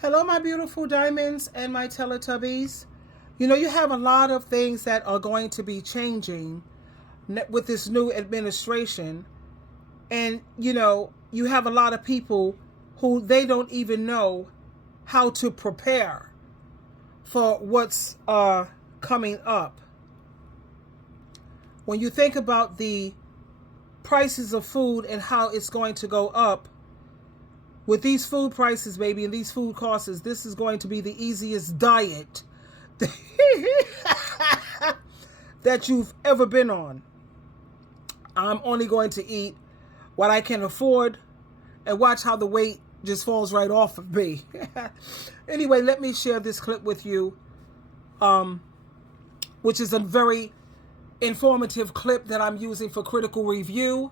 Hello, my beautiful diamonds and my Teletubbies. You have a lot of things that are going to be changing with this new administration. And, you have a lot of people who they don't even know how to prepare for what's coming up. When you think about the prices of food and how it's going to go up, with these food prices, baby, and these food costs, this is going to be the easiest diet that you've ever been on. I'm only going to eat what I can afford and watch how the weight just falls right off of me. Anyway, let me share this clip with you, which is a very informative clip that I'm using for critical review,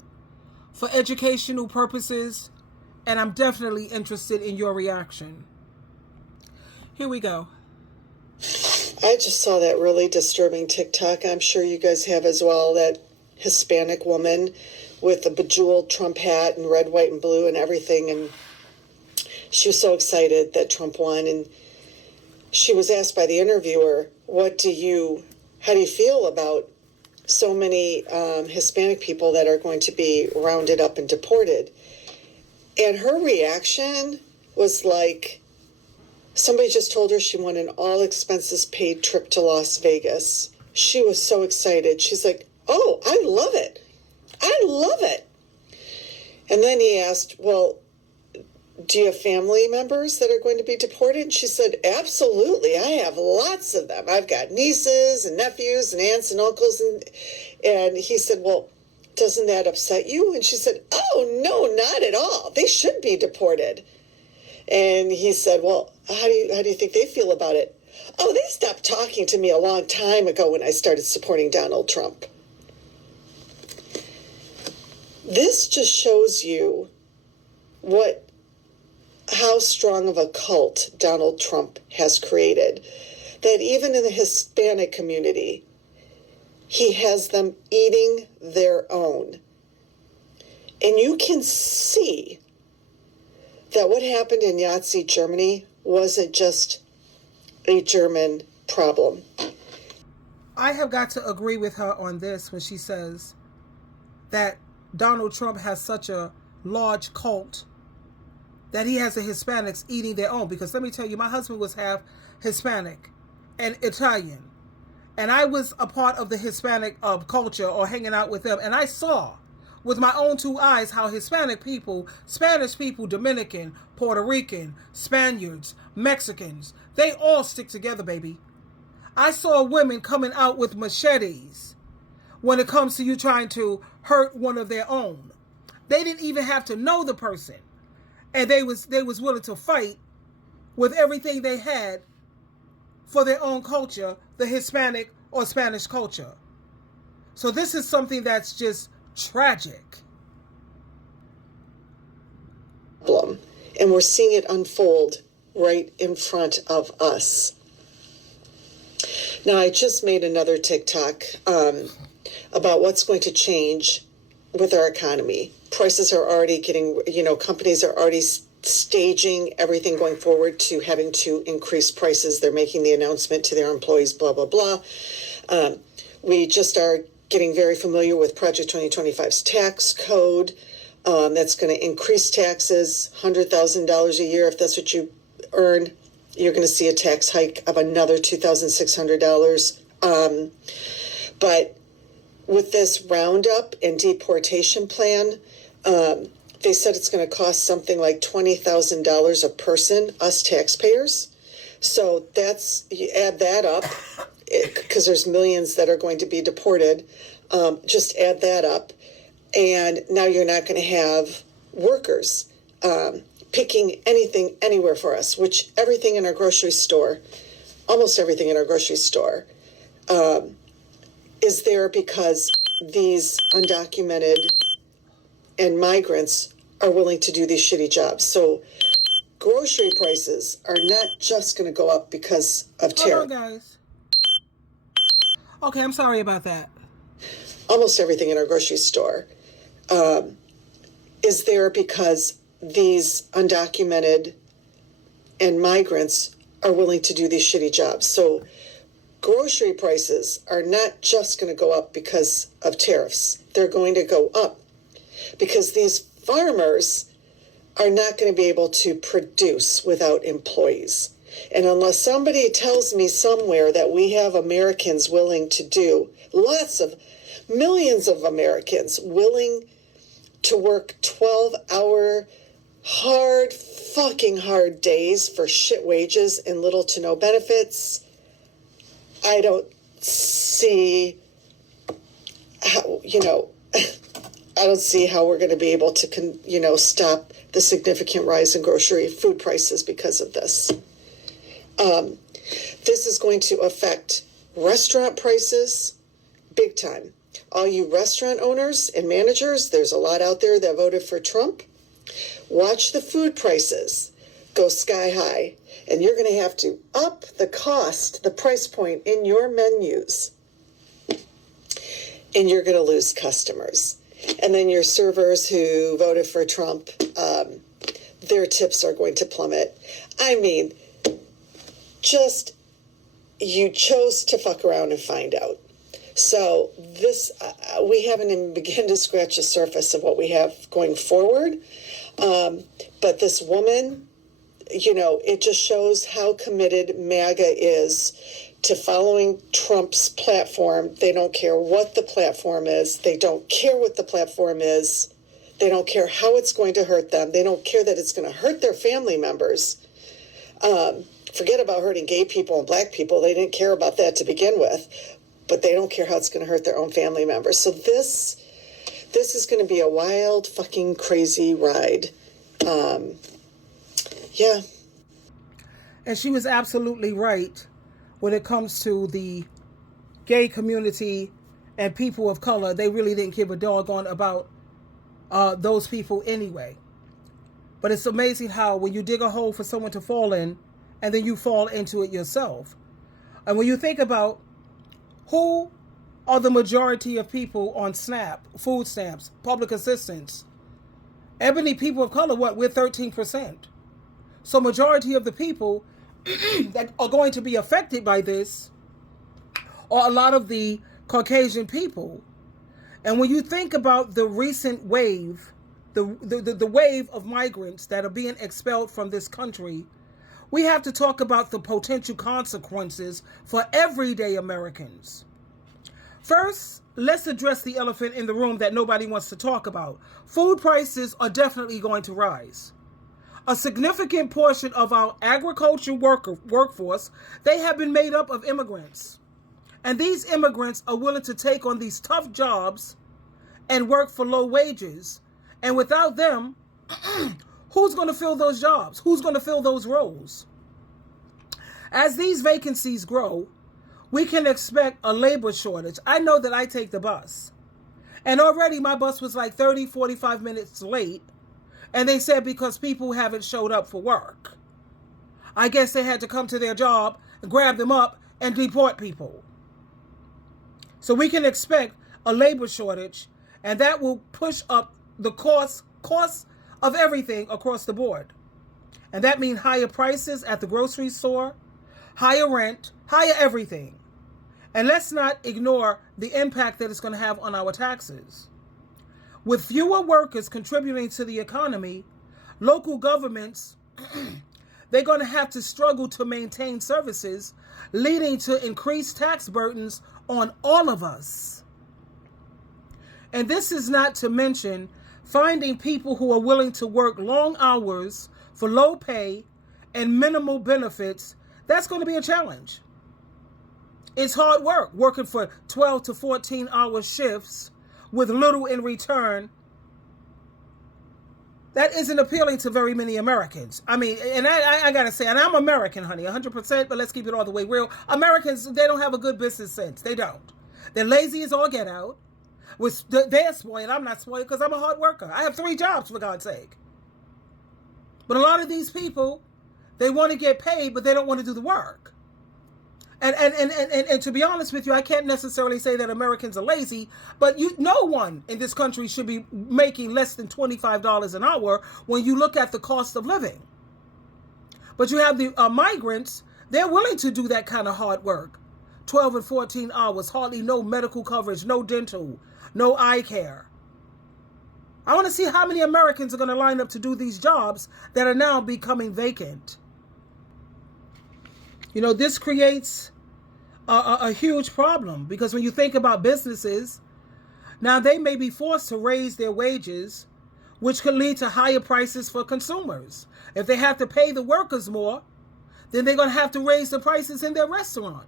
for educational purposes, and I'm definitely interested in your reaction. Here we go. I just saw that really disturbing TikTok. I'm sure you guys have as well. That Hispanic woman with a bejeweled Trump hat and red, white, and blue and everything. And she was so excited that Trump won. And she was asked by the interviewer, how do you feel about so many Hispanic people that are going to be rounded up and deported? And her reaction was like, somebody just told her she won an all-expenses-paid trip to Las Vegas. She was so excited. She's like, oh, I love it. I love it. And then he asked, well, do you have family members that are going to be deported? And she said, absolutely. I have lots of them. I've got nieces and nephews and aunts and uncles. And he said, well, doesn't that upset you? And she said, oh, no, not at all. They should be deported. And he said, well, how do you think they feel about it? Oh, they stopped talking to me a long time ago when I started supporting Donald Trump. This just shows you how strong of a cult Donald Trump has created. That even in the Hispanic community, he has them eating their own. And you can see that what happened in Nazi Germany wasn't just a German problem. I have got to agree with her on this when she says that Donald Trump has such a large cult that he has the Hispanics eating their own. Because let me tell you, my husband was half Hispanic and Italian. And I was a part of the Hispanic culture or hanging out with them. And I saw with my own two eyes how Hispanic people, Spanish people, Dominican, Puerto Rican, Spaniards, Mexicans, they all stick together, baby. I saw women coming out with machetes when it comes to you trying to hurt one of their own. They didn't even have to know the person. And they was willing to fight with everything they had for their own culture, the Hispanic or Spanish culture. So this is something that's just tragic. And we're seeing it unfold right in front of us. Now, I just made another TikTok about what's going to change with our economy. Prices are already getting, companies are already staging everything going forward to having to increase prices. They're making the announcement to their employees, blah, blah, blah. We just are getting very familiar with Project 2025's tax code. That's going to increase taxes, $100,000 a year. If that's what you earn, you're going to see a tax hike of another $2,600. But with this roundup and deportation plan, they said it's going to cost something like $20,000 a person, us taxpayers. So you add that up, because there's millions that are going to be deported. Just add that up. And now you're not going to have workers picking anything anywhere for us, which everything in our grocery store, almost everything in our grocery store, is there because these undocumented and migrants are willing to do these shitty jobs. So grocery prices are not just going to go up because of tariff. Hold on, guys. Okay, I'm sorry about that. Almost everything in our grocery store is there because these undocumented and migrants are willing to do these shitty jobs. So grocery prices are not just going to go up because of tariffs. They're going to go up because these farmers are not going to be able to produce without employees. And unless somebody tells me somewhere that we have Americans willing to do, millions of Americans willing to work 12-hour, fucking hard days for shit wages and little to no benefits, I don't see how, I don't see how we're going to be able to, stop the significant rise in grocery food prices because of this. This is going to affect restaurant prices big time. All you restaurant owners and managers, there's a lot out there that voted for Trump. Watch the food prices go sky high, and you're going to have to up the price point in your menus, and you're going to lose customers. And then your servers who voted for Trump, their tips are going to plummet. I mean, just, you chose to fuck around and find out. So this, we haven't even begun to scratch the surface of what we have going forward. But this woman, it just shows how committed MAGA is to following Trump's platform. They don't care what the platform is. They don't care what the platform is. They don't care how it's going to hurt them. They don't care that it's going to hurt their family members. Forget about hurting gay people and black people. They didn't care about that to begin with. But they don't care how it's going to hurt their own family members. So this is going to be a wild, fucking crazy ride. Yeah. And she was absolutely right when it comes to the gay community and people of color. They really didn't give a doggone about those people anyway. But it's amazing how when you dig a hole for someone to fall in, and then you fall into it yourself. And when you think about who are the majority of people on SNAP, food stamps, public assistance, ebony people of color, we're 13%. So majority of the people that are going to be affected by this are a lot of the Caucasian people. And when you think about the recent wave, the wave of migrants that are being expelled from this country, we have to talk about the potential consequences for everyday Americans. First, let's address the elephant in the room that nobody wants to talk about. Food prices are definitely going to rise. A significant portion of our agricultural workforce, they have been made up of immigrants. And these immigrants are willing to take on these tough jobs and work for low wages. And without them, who's going to fill those jobs? Who's going to fill those roles? As these vacancies grow, we can expect a labor shortage. I know that I take the bus. And already my bus was like 30, 45 minutes late. And they said because people haven't showed up for work. I guess they had to come to their job, grab them up, and deport people. So we can expect a labor shortage, and that will push up the cost of everything across the board. And that means higher prices at the grocery store, higher rent, higher everything. And let's not ignore the impact that it's going to have on our taxes. With fewer workers contributing to the economy, local governments, they're going to have to struggle to maintain services, leading to increased tax burdens on all of us. And this is not to mention finding people who are willing to work long hours for low pay and minimal benefits. That's going to be a challenge. It's hard work, working for 12 to 14 hour shifts with little in return. That isn't appealing to very many Americans. I mean, and I got to say, and I'm American, honey, 100%, but let's keep it all the way real. Americans, they don't have a good business sense. They don't. They're lazy as all get out. They're spoiled. I'm not spoiled because I'm a hard worker. I have 3 jobs, for God's sake. But a lot of these people, they want to get paid, but they don't want to do the work. And to be honest with you, I can't necessarily say that Americans are lazy, but no one in this country should be making less than $25 an hour when you look at the cost of living. But you have the migrants, they're willing to do that kind of hard work. 12 and 14 hours, hardly no medical coverage, no dental, no eye care. I want to see how many Americans are going to line up to do these jobs that are now becoming vacant. You know, this creates a huge problem, because when you think about businesses, now they may be forced to raise their wages, which could lead to higher prices for consumers. If they have to pay the workers more, then they're going to have to raise the prices in their restaurant.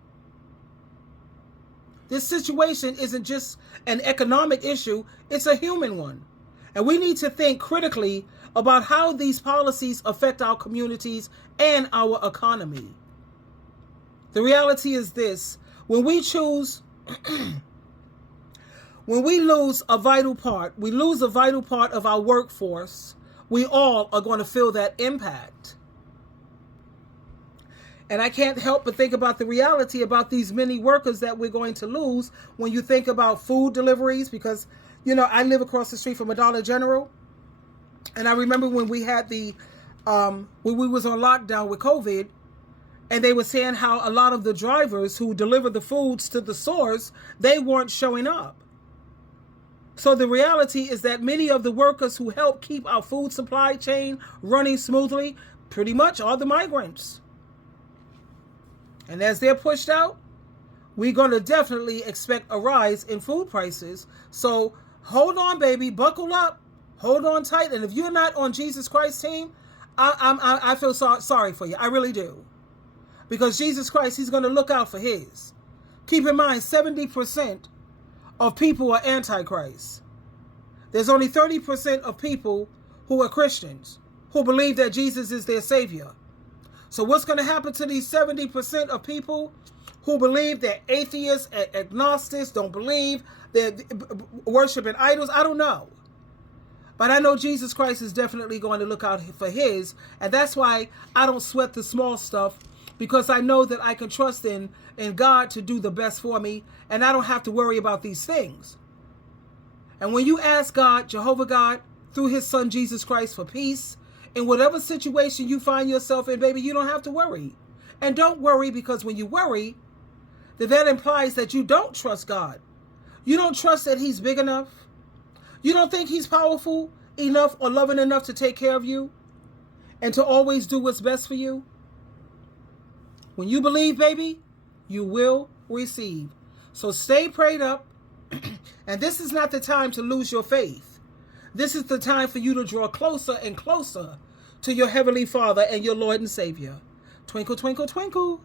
This situation isn't just an economic issue, it's a human one. And we need to think critically about how these policies affect our communities and our economy. The reality is this: when we choose, when we lose a vital part, we lose a vital part of our workforce, we all are going to feel that impact. And I can't help but think about the reality about these many workers that we're going to lose when you think about food deliveries, because, you know, I live across the street from a Dollar General. And I remember when we had when we was on lockdown with COVID, and they were saying how a lot of the drivers who deliver the foods to the stores, they weren't showing up. So the reality is that many of the workers who help keep our food supply chain running smoothly pretty much are the migrants. And as they're pushed out, we're going to definitely expect a rise in food prices. So hold on, baby, buckle up, hold on tight. And if you're not on Jesus Christ's team, I feel sorry for you. I really do. Because Jesus Christ, he's going to look out for his. Keep in mind, 70% of people are antichrist. There's only 30% of people who are Christians, who believe that Jesus is their Savior. So what's going to happen to these 70% of people who believe they're atheists, agnostics, don't believe, they're worshiping idols? I don't know. But I know Jesus Christ is definitely going to look out for his. And that's why I don't sweat the small stuff, because I know that I can trust in God to do the best for me, and I don't have to worry about these things. And when you ask God, Jehovah God, through his son Jesus Christ, for peace, in whatever situation you find yourself in, baby, you don't have to worry. And don't worry, because when you worry, then that implies that you don't trust God. You don't trust that he's big enough. You don't think he's powerful enough or loving enough to take care of you and to always do what's best for you. When you believe, baby, you will receive. So stay prayed up. And this is not the time to lose your faith. This is the time for you to draw closer and closer to your Heavenly Father and your Lord and Savior. Twinkle, twinkle, twinkle.